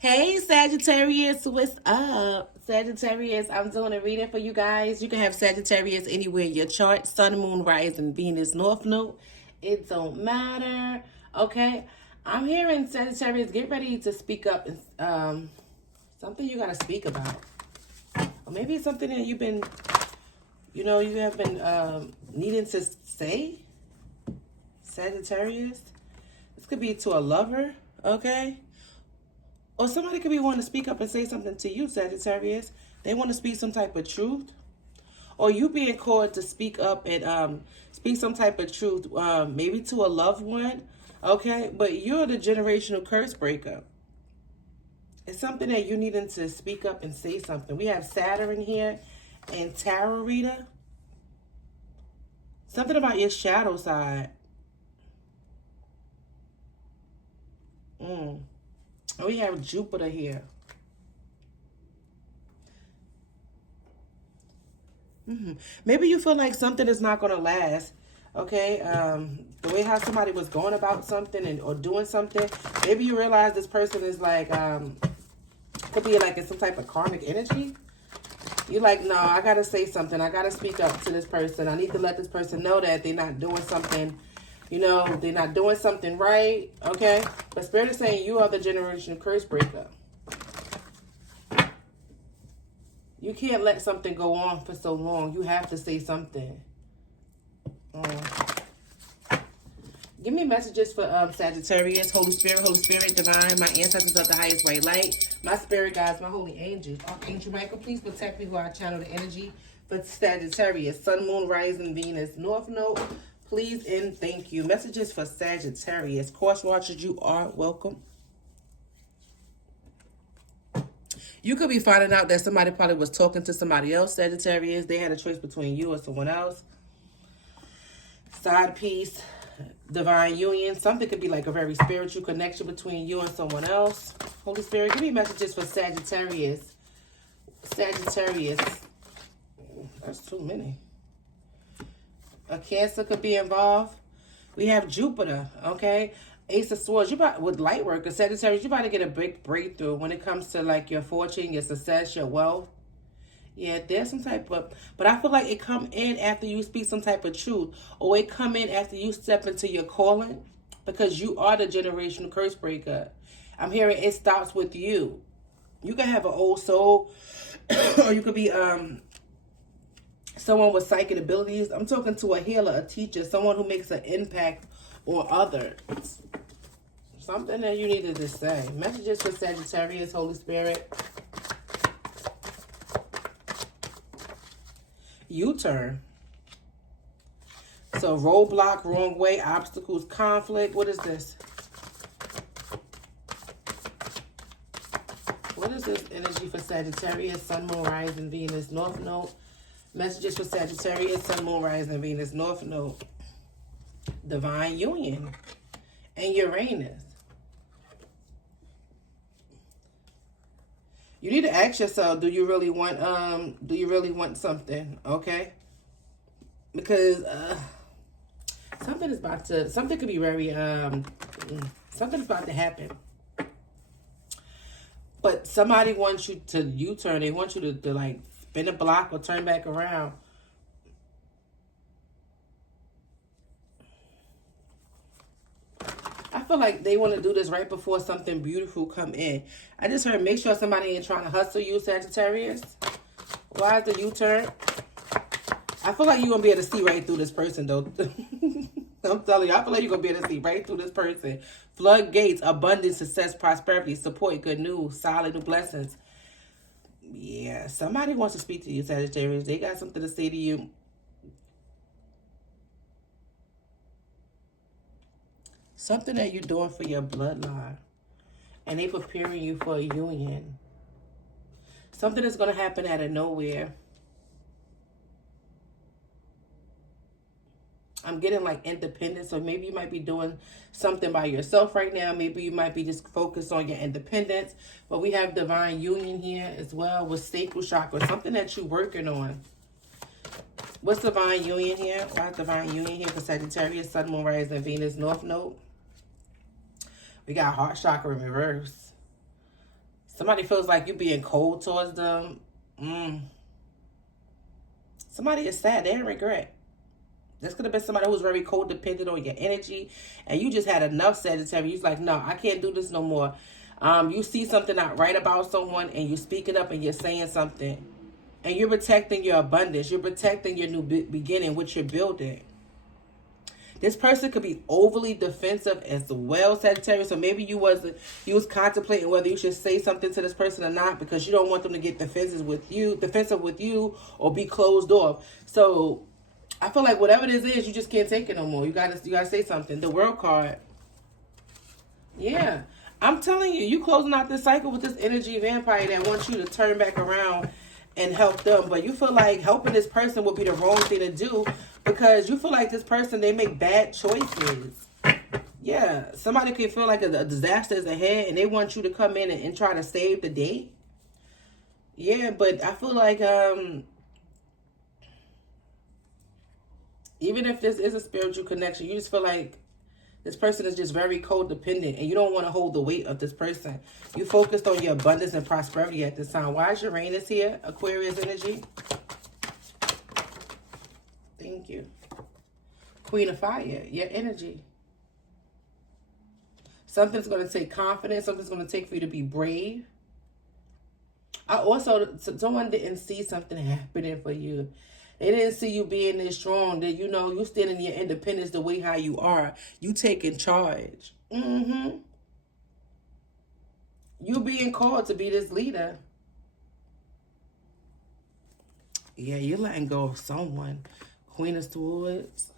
Hey Sagittarius, what's up? Sagittarius, I'm doing a reading for you guys. You can have Sagittarius anywhere in your chart. Sun, Moon, Rising, Venus, North Node. It don't matter. Okay? I'm hearing Sagittarius, get ready to speak up. Something you gotta speak about. Or maybe it's something that you have been needing to say. Sagittarius. This could be to a lover, okay? Or somebody could be wanting to speak up and say something to you, Sagittarius. They want to speak some type of truth. Or you being called to speak up and speak some type of truth, maybe to a loved one, okay? But you're the generational curse breaker. It's something that you needing to speak up and say something. We have Saturn here and Tarot Reader. Something about your shadow side. We have Jupiter here. Maybe you feel like something is not going to last. Okay, the way how somebody was going about something or doing something, maybe you realize this person is like, could be like in some type of karmic energy. You're like, no, I got to say something. I got to speak up to this person. I need to let this person know that they're not doing something, they're not doing something right, okay? But Spirit is saying you are the generational curse breaker. You can't let something go on for so long. You have to say something. Give me messages for Sagittarius, Holy Spirit, Divine, my ancestors of the highest white light, my spirit guides, my holy angels. Archangel Michael, please protect me while I channel the energy for Sagittarius, Sun, Moon, Rising, Venus, North Node. Please and thank you. Messages for Sagittarius. Course watchers, you are welcome. You could be finding out that somebody probably was talking to somebody else, Sagittarius. They had a choice between you or someone else. Side piece, divine union. Something could be like a very spiritual connection between you and someone else. Holy Spirit, give me messages for Sagittarius. Sagittarius. That's too many. A Cancer could be involved. We have Jupiter, okay? Ace of Swords. With light workers, Sagittarius, you about to get a big breakthrough when it comes to like your fortune, your success, your wealth. Yeah, there's some type of, but I feel like it come in after you speak some type of truth, or it come in after you step into your calling, because you are the generational curse breaker. I'm hearing it stops with you. You can have an old soul, or you could be someone with psychic abilities. I'm talking to a healer, a teacher, someone who makes an impact on others. Something that you needed to say. Messages for Sagittarius, Holy Spirit. U-turn. So roadblock, wrong way, obstacles, conflict. What is this? What is this energy for Sagittarius, Sun, Moon, Rising, Venus, North Node? Messages for Sagittarius, Sun, Moon, Rising, Venus, North Node. Divine union and Uranus. You need to ask yourself, do you really want something? Okay? Because something could be very something's about to happen. But somebody wants you to U-turn. They want you to like spin a block or turn back around. I feel like they want to do this right before something beautiful come in. I just heard, make sure somebody ain't trying to hustle you, Sagittarius. Why is the U-turn? I feel like you're going to be able to see right through this person, though. I'm telling you, I feel like you're going to be able to see right through this person. Floodgates, abundance, success, prosperity, support, good news, solid new blessings. Yeah, somebody wants to speak to you, Sagittarius. They got something to say to you. Something that you're doing for your bloodline. And they preparing you for a union. Something that's going to happen out of nowhere. I'm getting like independence. So maybe you might be doing something by yourself right now. Maybe you might be just focused on your independence. But we have divine union here as well with sacral chakra. Something that you're working on. What's divine union here? Why is divine union here for Sagittarius, Sun, Moon, Rising, Venus, North Node? We got heart chakra in reverse. Somebody feels like you're being cold towards them. Somebody is sad. They're in regret. This could have been somebody who's very codependent on your energy, and you just had enough, Sagittarius. You're like, no, I can't do this no more. You see something not right about someone, and you speak it up, and you're saying something. And you're protecting your abundance. You're protecting your new beginning, which you're building. This person could be overly defensive as well, Sagittarius. So maybe you was contemplating whether you should say something to this person or not, because you don't want them to get defensive with you, or be closed off. So I feel like whatever this is, you just can't take it no more. You gotta say something. The World card. Yeah. I'm telling you, you closing out this cycle with this energy vampire that wants you to turn back around and help them. But you feel like helping this person would be the wrong thing to do, because you feel like this person, they make bad choices. Yeah. Somebody can feel like a disaster is ahead, and they want you to come in and try to save the day. Yeah, but I feel like even if this is a spiritual connection, you just feel like this person is just very codependent, and you don't want to hold the weight of this person. You focused on your abundance and prosperity at this time. Why is Uranus here? Aquarius energy. Thank you. Queen of Fire, your energy. Something's going to take confidence. Something's going to take for you to be brave. Someone didn't see something happening for you. They didn't see you being this strong. That, you know, you standing in your independence the way how you are. You taking charge. You being called to be this leader. Yeah, you're letting go of someone. Queen of Swords.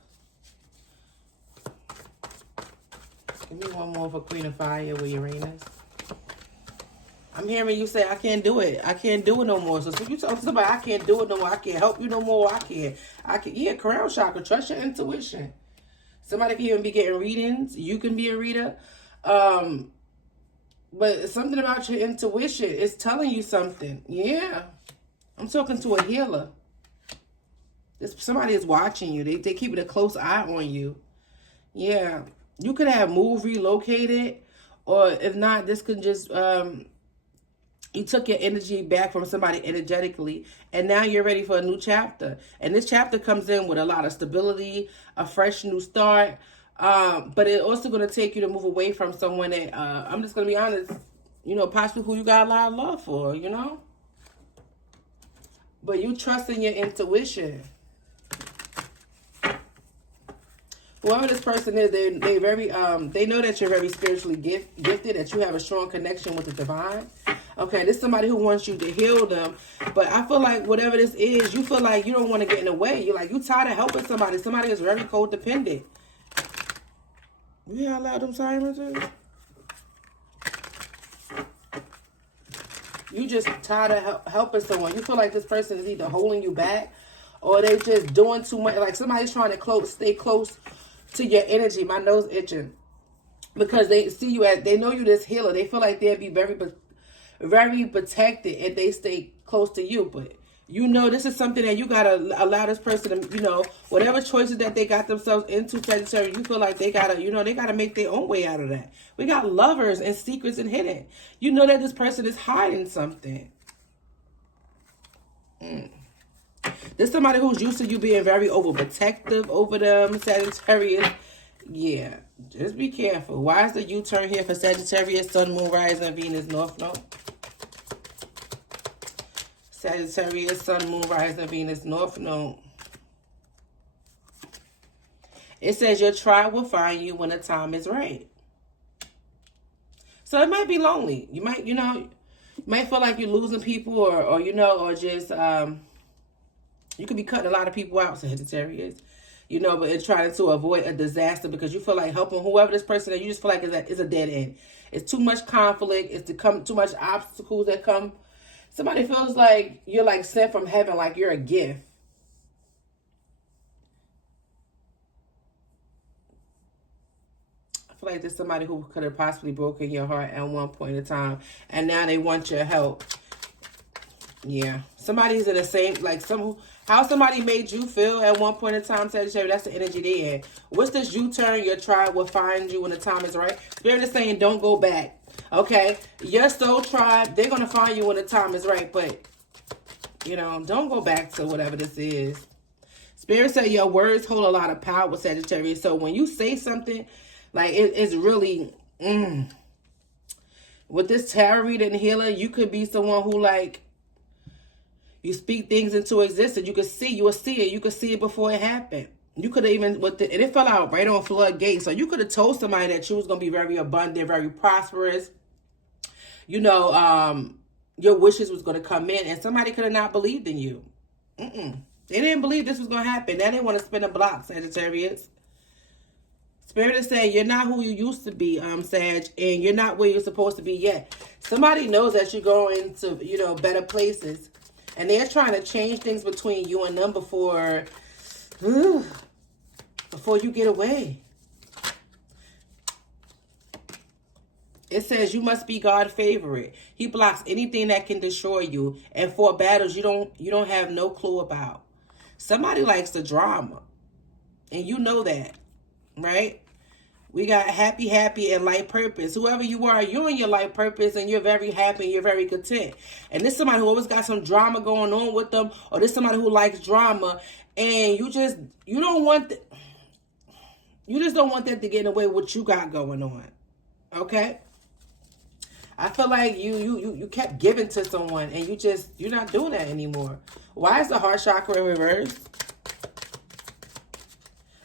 Give me one more for Queen of Fire with Uranus. I'm hearing you say, I can't do it. I can't do it no more. So if you talk to somebody, I can't do it no more. I can't help you no more. I can. Yeah, crown chakra. Trust your intuition. Somebody can even be getting readings. You can be a reader. But something about your intuition is telling you something. Yeah. I'm talking to a healer. Somebody is watching you. They keeping a close eye on you. Yeah. You could have moved, relocated. Or if not, this could just... you took your energy back from somebody energetically, and now you're ready for a new chapter. And this chapter comes in with a lot of stability, a fresh new start. But it's also going to take you to move away from someone that, I'm just going to be honest, you know, possibly who you got a lot of love for, you know? But you trust in your intuition. Whoever this person is, they very, they know that you're very spiritually gifted, that you have a strong connection with the divine. Okay, this is somebody who wants you to heal them. But I feel like whatever this is, you feel like you don't want to get in the way. You're like, you tired of helping somebody. Somebody is very codependent. You hear how loud them sirens is? You just tired of helping someone. You feel like this person is either holding you back, or they just doing too much. Like somebody's trying to stay close to your energy. My nose itching. Because they see you they know you this healer. They feel like they'll be very protected if they stay close to you. But you know this is something that you gotta allow this person to, you know, whatever choices that they got themselves into, Sagittarius, you feel like they gotta, you know, they gotta make their own way out of that. We got lovers and secrets and hidden. You know that this person is hiding something. There's somebody who's used to you being very overprotective over them, Sagittarius. Yeah, just be careful. Why is the U-turn here for Sagittarius, Sun, Moon, Rising, Venus, North Node? Sagittarius, Sun, Moon, Rising, Venus, North Node. It says your tribe will find you when the time is right. So it might be lonely. You might, you know, you might feel like you're losing people, or you know, or just, you could be cutting a lot of people out, Sagittarius. You know, but it's trying to avoid a disaster because you feel like helping whoever this person is, you just feel like it's a dead end. It's too much conflict. It's too much obstacles that come. Somebody feels like you're like sent from heaven, like you're a gift. I feel like there's somebody who could have possibly broken your heart at one point in time, and now they want your help. Yeah. Somebody's in the same, like how somebody made you feel at one point in time, Sagittarius, that's the energy they in. What's this U-turn? Your tribe will find you when the time is right. Spirit is saying don't go back. Okay? Your soul tribe, they're going to find you when the time is right. But, you know, don't go back to whatever this is. Spirit said your words hold a lot of power with Sagittarius. So when you say something, like it's really... With this tarot reader and healer, you could be someone who, like, you speak things into existence. You will see it. You could see it before it happened. You could have even, and it fell out right on floodgates. So you could have told somebody that you was going to be very abundant, very prosperous. You know, your wishes was going to come in, and somebody could have not believed in you. They didn't believe this was going to happen. Now they want to spin a block, Sagittarius. Spirit is saying you're not who you used to be, Sag, and you're not where you're supposed to be yet. Somebody knows that you're going to, you know, better places, and they're trying to change things between you and them before you get away. It says you must be God's favorite. He blocks anything that can destroy you, and for battles you don't have no clue about. Somebody likes the drama, and you know that. Right? We got happy, and life purpose. Whoever you are, you're in your life purpose, and you're very happy, and you're very content. And this somebody who always got some drama going on with them, or this somebody who likes drama, and you just don't want that to get in the way of what you got going on. Okay? I feel like you kept giving to someone, and you're not doing that anymore. Why is the heart chakra in reverse?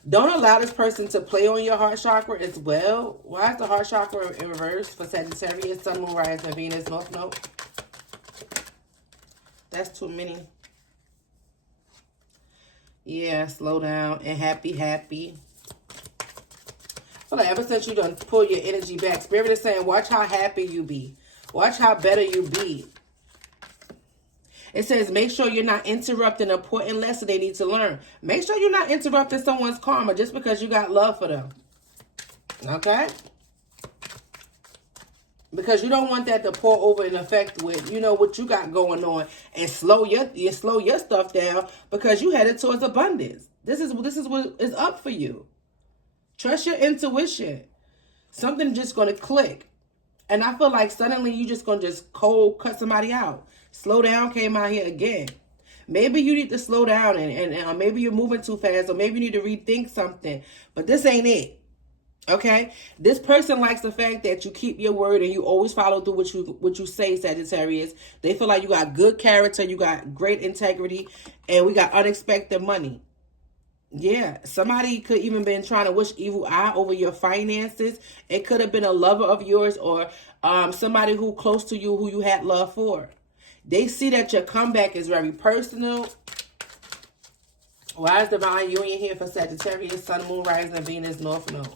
Don't allow this person to play on your heart chakra as well. Why is the heart chakra in reverse for Sagittarius, Sun, Moon, Rising, and Venus, North Node? That's too many. Yeah, slow down and happy. I feel like ever since you done pull your energy back, Spirit is saying, watch how happy you be. Watch how better you be. It says, make sure you're not interrupting an important lesson they need to learn. Make sure you're not interrupting someone's karma just because you got love for them. Okay? Because you don't want that to pour over and affect with, you know, what you got going on and slow your stuff down because you headed towards abundance. This is what is up for you. Trust your intuition. Something just going to click. And I feel like suddenly you just going to just cold cut somebody out. Slow down came out here again. Maybe you need to slow down and maybe you're moving too fast, or maybe you need to rethink something. But this ain't it. Okay? This person likes the fact that you keep your word and you always follow through what you say, Sagittarius. They feel like you got good character, you got great integrity, and we got unexpected money. Yeah, somebody could even been trying to wish evil eye over your finances. It could have been a lover of yours or somebody who close to you who you had love for. They see that your comeback is very personal. Why is divine union here for Sagittarius, Sun, Moon, Rising, and Venus, North Node?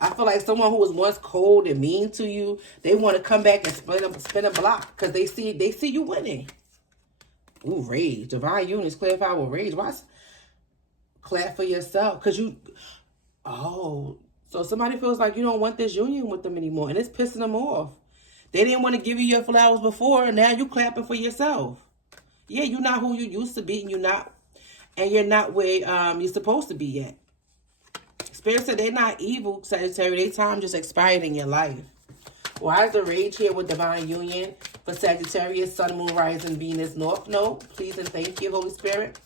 I feel like someone who was once cold and mean to you, they want to come back and spin a block because they see you winning. Ooh, rage. Divine union is clarified with rage. Why? Clap for yourself because you... Oh, so somebody feels like you don't want this union with them anymore, and it's pissing them off. They didn't want to give you your flowers before, and now you clapping for yourself. Yeah, you're not who you used to be, and you're not where you're supposed to be yet. Spirit said they're not evil, Sagittarius. Their time just expired in your life. Why is the rage here with divine union for Sagittarius, Sun, Moon, Rising, Venus, North Node? Please and thank you, Holy Spirit.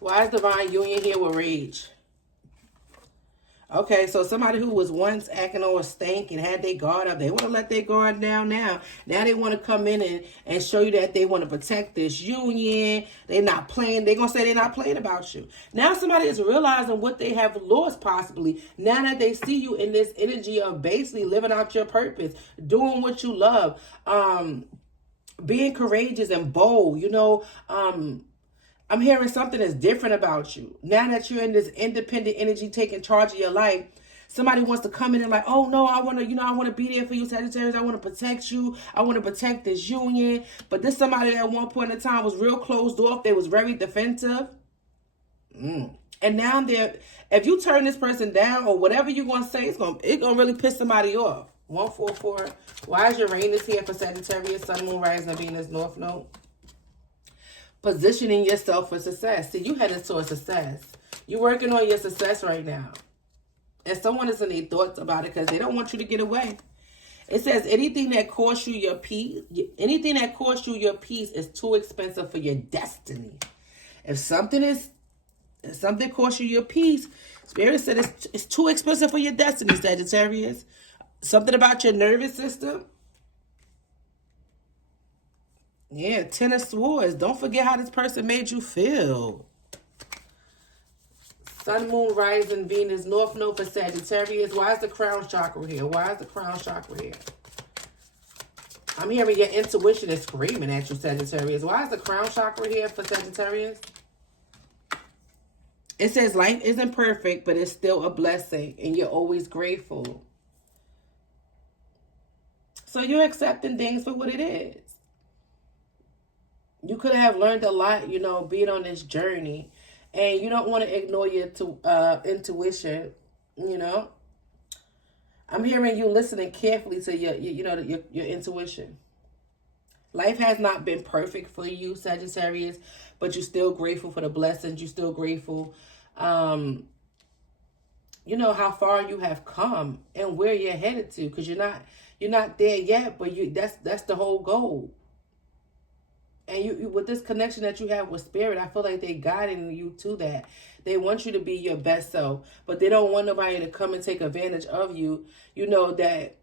Why is divine union here with rage? Okay, so somebody who was once acting all stank and had their guard up, they want to let their guard down now. Now they want to come in and show you that they want to protect this union. They're not playing. They're going to say they're not playing about you. Now somebody is realizing what they have lost possibly. Now that they see you in this energy of basically living out your purpose, doing what you love, being courageous and bold, you know, I'm hearing something that's different about you. Now that you're in this independent energy, taking charge of your life, somebody wants to come in and like, oh no, I want to be there for you, Sagittarius. I want to protect you. I want to protect this union. But this somebody that at one point in time was real closed off. They was very defensive. And now if you turn this person down or whatever you're going to say, it's going to really piss somebody off. 144. Why is Uranus here for Sagittarius, Sun, Moon, Rising, Venus, North Node? Positioning yourself for success. See, you headed towards success. You're working on your success right now. And someone is in their thoughts about it because they don't want you to get away. It says anything that costs you your peace, is too expensive for your destiny. If something costs you your peace, Spirit said it's too expensive for your destiny, Sagittarius. Something about your nervous system. Yeah, Ten of Swords. Don't forget how this person made you feel. Sun, Moon, Rising, Venus, North Node for Sagittarius. Why is the crown chakra here? Why is the crown chakra here? I'm hearing your intuition is screaming at you, Sagittarius. Why is the crown chakra here for Sagittarius? It says life isn't perfect, but it's still a blessing, and you're always grateful. So you're accepting things for what it is. You could have learned a lot, you know, being on this journey. And you don't want to ignore your intuition, you know. I'm hearing you listening carefully to your intuition. Life has not been perfect for you, Sagittarius, but you're still grateful for the blessings. You're still grateful, you know, how far you have come and where you're headed to. Because you're not there yet, but that's the whole goal. And you with this connection that you have with Spirit, I feel like they're guiding you to that. They want you to be your best self, but they don't want nobody to come and take advantage of you. You know, that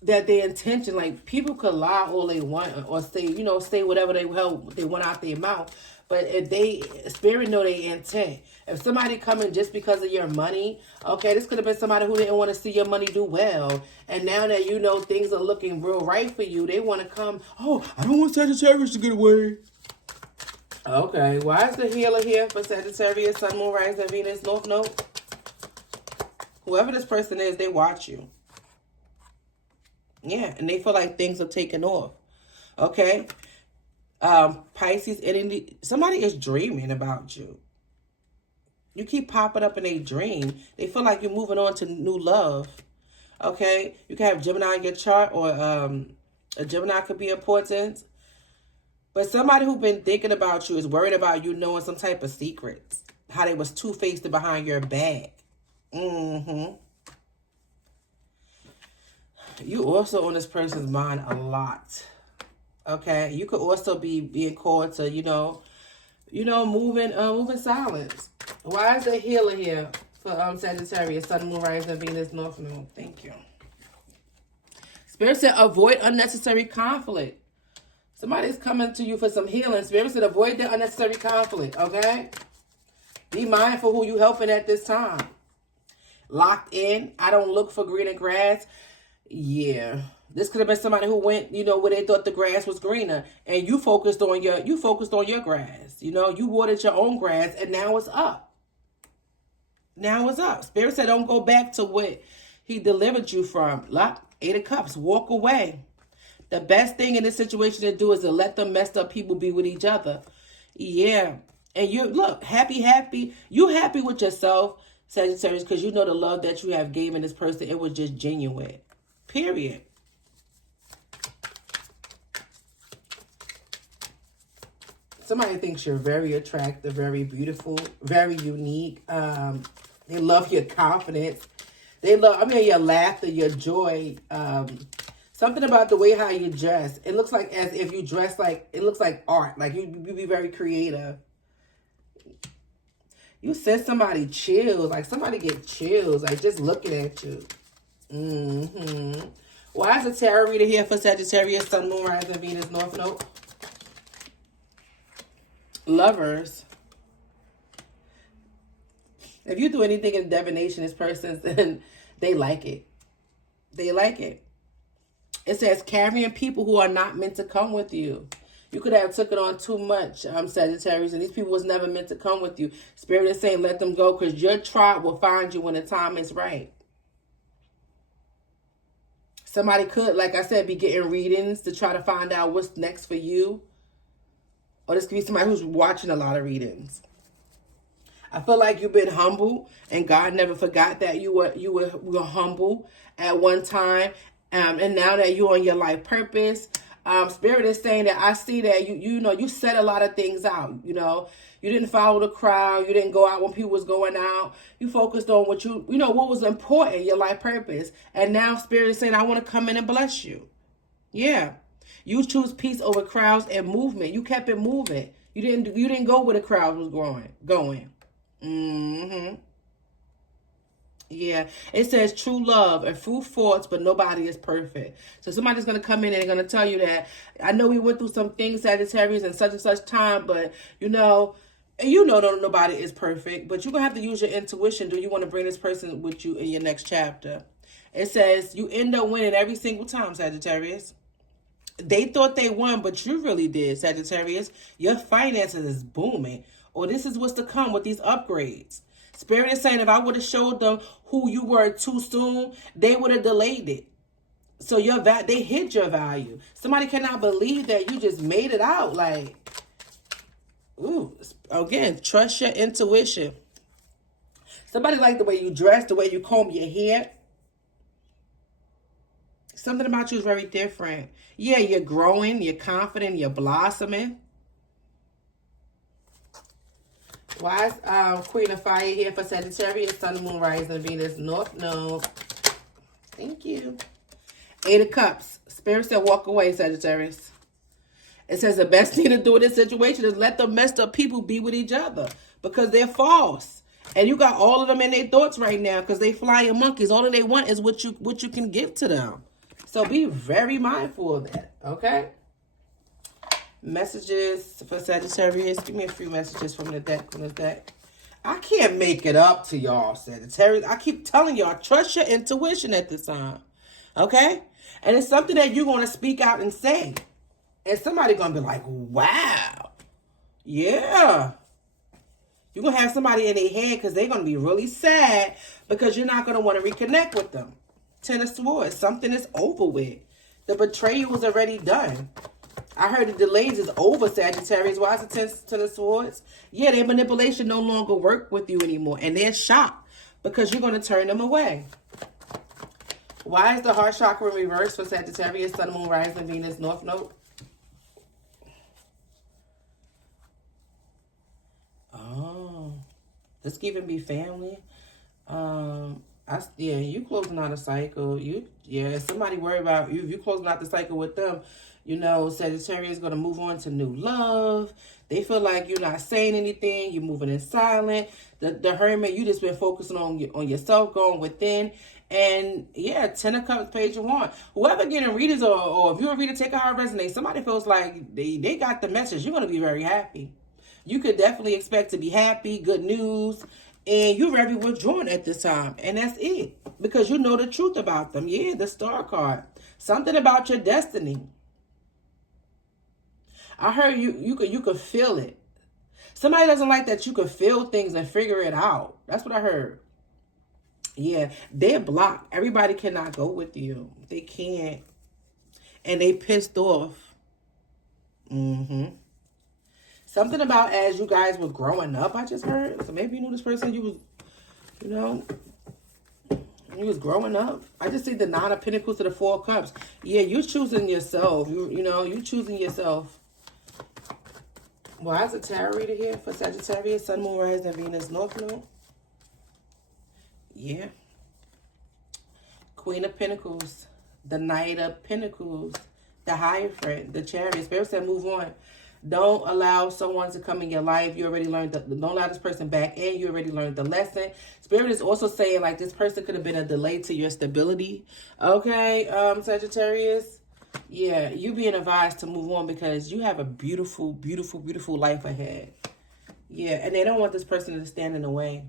their intention, like, people could lie all they want or say whatever they want out their mouth. But if Spirit know their intent. If somebody coming just because of your money, okay, this could have been somebody who didn't want to see your money do well. And now that you know things are looking real right for you, they want to come, oh, I don't want Sagittarius to get away. Okay, why is the healer here for Sagittarius, Sun, Moon, Rising, Venus, North Node? Whoever this person is, they watch you. Yeah, and they feel like things are taking off. Okay? Pisces, somebody is dreaming about you. You keep popping up in a dream. They feel like you're moving on to new love. Okay? You can have Gemini in your chart, or a Gemini could be important. But somebody who's been thinking about you is worried about you knowing some type of secrets. How they was two-faced behind your back. You also on this person's mind a lot. Okay? You could also be being called to, moving silence. Why is the healer here for Sagittarius, Sun, Moon, Rising, Venus, North Node? Thank you. Spirit said avoid unnecessary conflict. Somebody's coming to you for some healing. Spirit said avoid the unnecessary conflict, okay? Be mindful who you helping at this time. Locked in. I don't look for greener grass. Yeah. This could have been somebody who went, where they thought the grass was greener. And you focused on your grass. You watered your own grass, and now it's up. Now it's up. Spirit said don't go back to what he delivered you from. Lock, 8 of Cups. Walk away. The best thing in this situation to do is to let them messed up people be with each other. Yeah. And you look, happy. You happy with yourself, Sagittarius, because you know the love that you have given this person, it was just genuine. Period. Somebody thinks you're very attractive, very beautiful, very unique. They love your confidence. They love, your laughter, your joy. Something about the way how you dress. It looks like as if you dress like, it looks like art. Like you be very creative. You send somebody chills. Like somebody get chills. Like just looking at you. Why is the tarot reader here for Sagittarius, Sun, Moon, Rising, Venus, North Node? Lovers. If you do anything in divination, this person, then they like it. They like it. It says carrying people who are not meant to come with you. You could have took it on too much, Sagittarius, and these people was never meant to come with you. Spirit is saying let them go because your tribe will find you when the time is right. Somebody could, like I said, be getting readings to try to find out what's next for you. Or this could be somebody who's watching a lot of readings. I feel like you've been humble, and God never forgot that you were humble at one time. And now that you're on your life purpose, Spirit is saying that I see that you set a lot of things out. You didn't follow the crowd. You didn't go out when people was going out. You focused on what what was important, your life purpose. And now Spirit is saying, I want to come in and bless you. Yeah. You choose peace over crowds and movement. You kept it moving. You didn't go where the crowd was going. Mm-hmm. Yeah, it says true love and true thoughts, but nobody is perfect. So somebody's going to come in and they're going to tell you that, I know we went through some things, Sagittarius, in such and such time, but nobody is perfect, but you're going to have to use your intuition. Do you want to bring this person with you in your next chapter? It says you end up winning every single time, Sagittarius. They thought they won, but you really did, Sagittarius. Your finances is booming. Or this is what's to come with these upgrades. Spirit is saying if I would have showed them who you were too soon, they would have delayed it. So they hit your value. Somebody cannot believe that you just made it out. Like, ooh, again, trust your intuition. Somebody like the way you dress, the way you comb your hair. Something about you is very different. Yeah, you're growing, you're confident, you're blossoming. Why is Queen of Fire here for Sagittarius, Sun, Moon, Rising, Venus, North Node? Thank you. 8 of Cups. Spirit said walk away, Sagittarius. It says the best thing to do in this situation is let the messed up people be with each other because they're false. And you got all of them in their thoughts right now because they flying monkeys. All that they want is what you can give to them. So be very mindful of that, okay? Messages for Sagittarius. Give me a few messages from the deck. I can't make it up to y'all, Sagittarius. I keep telling y'all, trust your intuition at this time. Okay? And it's something that you're going to speak out and say. And somebody's going to be like, wow. Yeah. You're going to have somebody in their head because they're going to be really sad because you're not going to want to reconnect with them. 10 of Swords. Something is over with. The betrayal was already done. I heard the delays is over, Sagittarius. Why is it 10 of Swords? Yeah, their manipulation no longer work with you anymore. And they're shocked because you're going to turn them away. Why is the heart chakra in reverse for Sagittarius, Sun, Moon, Rising, Venus, North Node? Oh, this could even be family. You closing out a cycle. Somebody worry about you. If you closing out the cycle with them, Sagittarius is going to move on to new love. They feel like you're not saying anything. You're moving in silent. The Hermit, you just been focusing on yourself, going within. And yeah, 10 of Cups, Page of Wands. Whoever getting readers or if you're a reader, take a hard resonate. Somebody feels like they got the message. You're going to be very happy. You could definitely expect to be happy, good news. And you're very withdrawn at this time. And that's it. Because you know the truth about them. Yeah, the Star card. Something about your destiny. I heard you could feel it. Somebody doesn't like that you could feel things and figure it out. That's what I heard. Yeah, they're blocked. Everybody cannot go with you. They can't. And they pissed off. Something about as you guys were growing up, I just heard. So maybe you knew this person, you was growing up. I just see the 9 of Pentacles to the 4 of Cups. Yeah, you're choosing yourself. You choosing yourself. Why is a tarot reader here for Sagittarius, Sun, Moon, Rising, Venus, North Node? Yeah. Queen of Pentacles, the Knight of Pentacles, the Hierophant, the Chariot. Spirit said move on. Don't allow someone to come in your life. You already learned don't allow this person back in. You already learned the lesson. Spirit is also saying like this person could have been a delay to your stability. Okay, Sagittarius. Yeah, you being advised to move on because you have a beautiful, beautiful, beautiful life ahead. Yeah, and they don't want this person to stand in the way.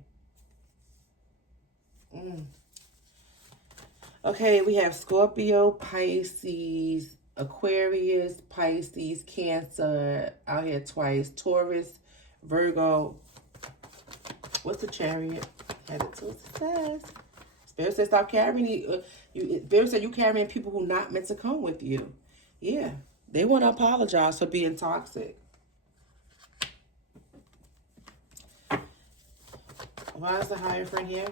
Okay, we have Scorpio, Pisces, Aquarius, Pisces, Cancer, out here twice, Taurus, Virgo. What's the Chariot? Headed to success. Spirit said stop carrying Spirit said you carrying people who not meant to come with you. Yeah, they want to apologize for being toxic. Why is the Hierophant here?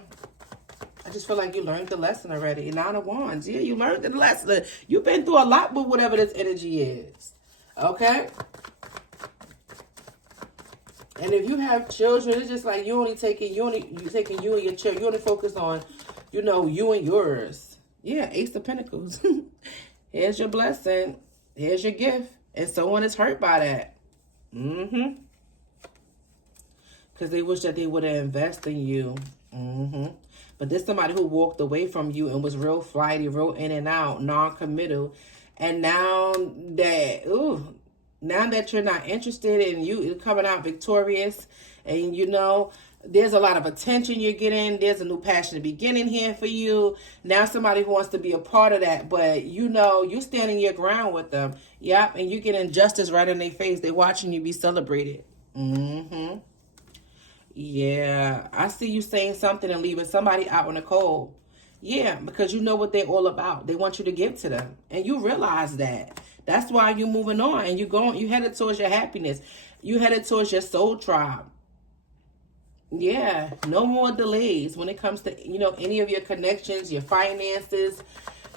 I just feel like you learned the lesson already. 9 of Wands. Yeah, you learned the lesson. You've been through a lot with whatever this energy is. Okay? And if you have children, it's just like you taking you and your children. You only focus on, you and yours. Yeah, Ace of Pentacles. Here's your blessing. Here's your gift. And someone is hurt by that. Mm-hmm. Because they wish that they would have invested in you. Mm-hmm. But there's somebody who walked away from you and was real flighty, real in and out, non-committal. And now that you're not interested and you're coming out victorious, and there's a lot of attention you're getting. There's a new passionate beginning here for you. Now somebody who wants to be a part of that, but you're standing your ground with them. Yep, and you're getting justice right in their face. They're watching you be celebrated. Mm-hmm. Yeah, I see you saying something and leaving somebody out in the cold. Yeah, because you know what they're all about. They want you to give to them. And you realize that. That's why you're moving on and you headed towards your happiness. You headed towards your soul tribe. Yeah, no more delays when it comes to, any of your connections, your finances,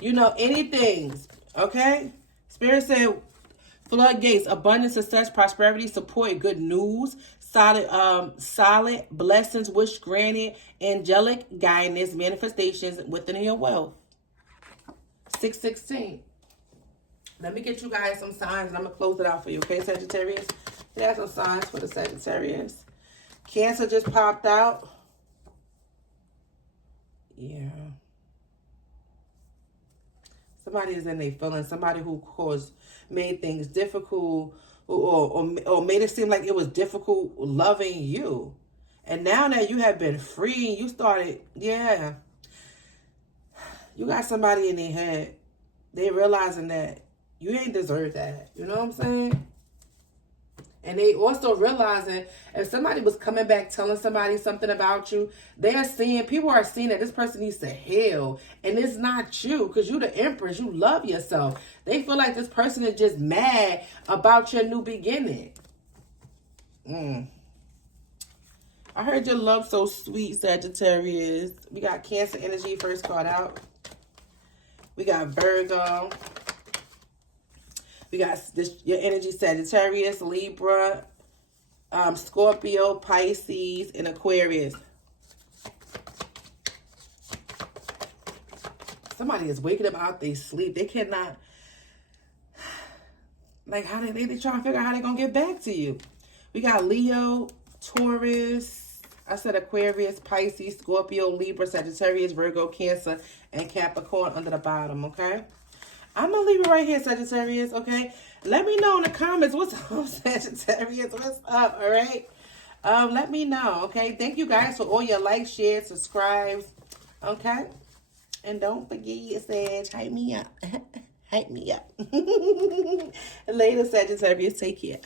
anything. Okay? Spirit said, floodgates, abundance, success, prosperity, support, good news, solid blessings, wish granted, angelic guidance, manifestations within your wealth. 616. Let me get you guys some signs and I'm going to close it out for you, okay, Sagittarius? There's some signs for the Sagittarius. Cancer just popped out. Yeah. Somebody is in their feelings. Somebody who made things difficult or made it seem like it was difficult loving you. And now that you have been free, you started, you got somebody in their head. They realizing that you ain't deserve that. You know what I'm saying? And they also realizing if somebody was coming back telling somebody something about you, people are seeing that this person needs to heal. And it's not you, because you the Empress. You love yourself. They feel like this person is just mad about your new beginning. I heard your love so sweet, Sagittarius. We got Cancer energy, first card out. We got Virgo. We got your energy, Sagittarius, Libra, Scorpio, Pisces, and Aquarius. Somebody is waking up out their sleep. They cannot, like, how they trying to figure out how they're going to get back to you. We got Leo, Taurus, I said Aquarius, Pisces, Scorpio, Libra, Sagittarius, Virgo, Cancer, and Capricorn under the bottom, okay? I'm going to leave it right here, Sagittarius, okay? Let me know in the comments what's up, Sagittarius. What's up, all right? Let me know, okay? Thank you guys for all your likes, shares, subscribes, okay? And don't forget, Sag, hype me up. Hype me up. Later, Sagittarius. Take care.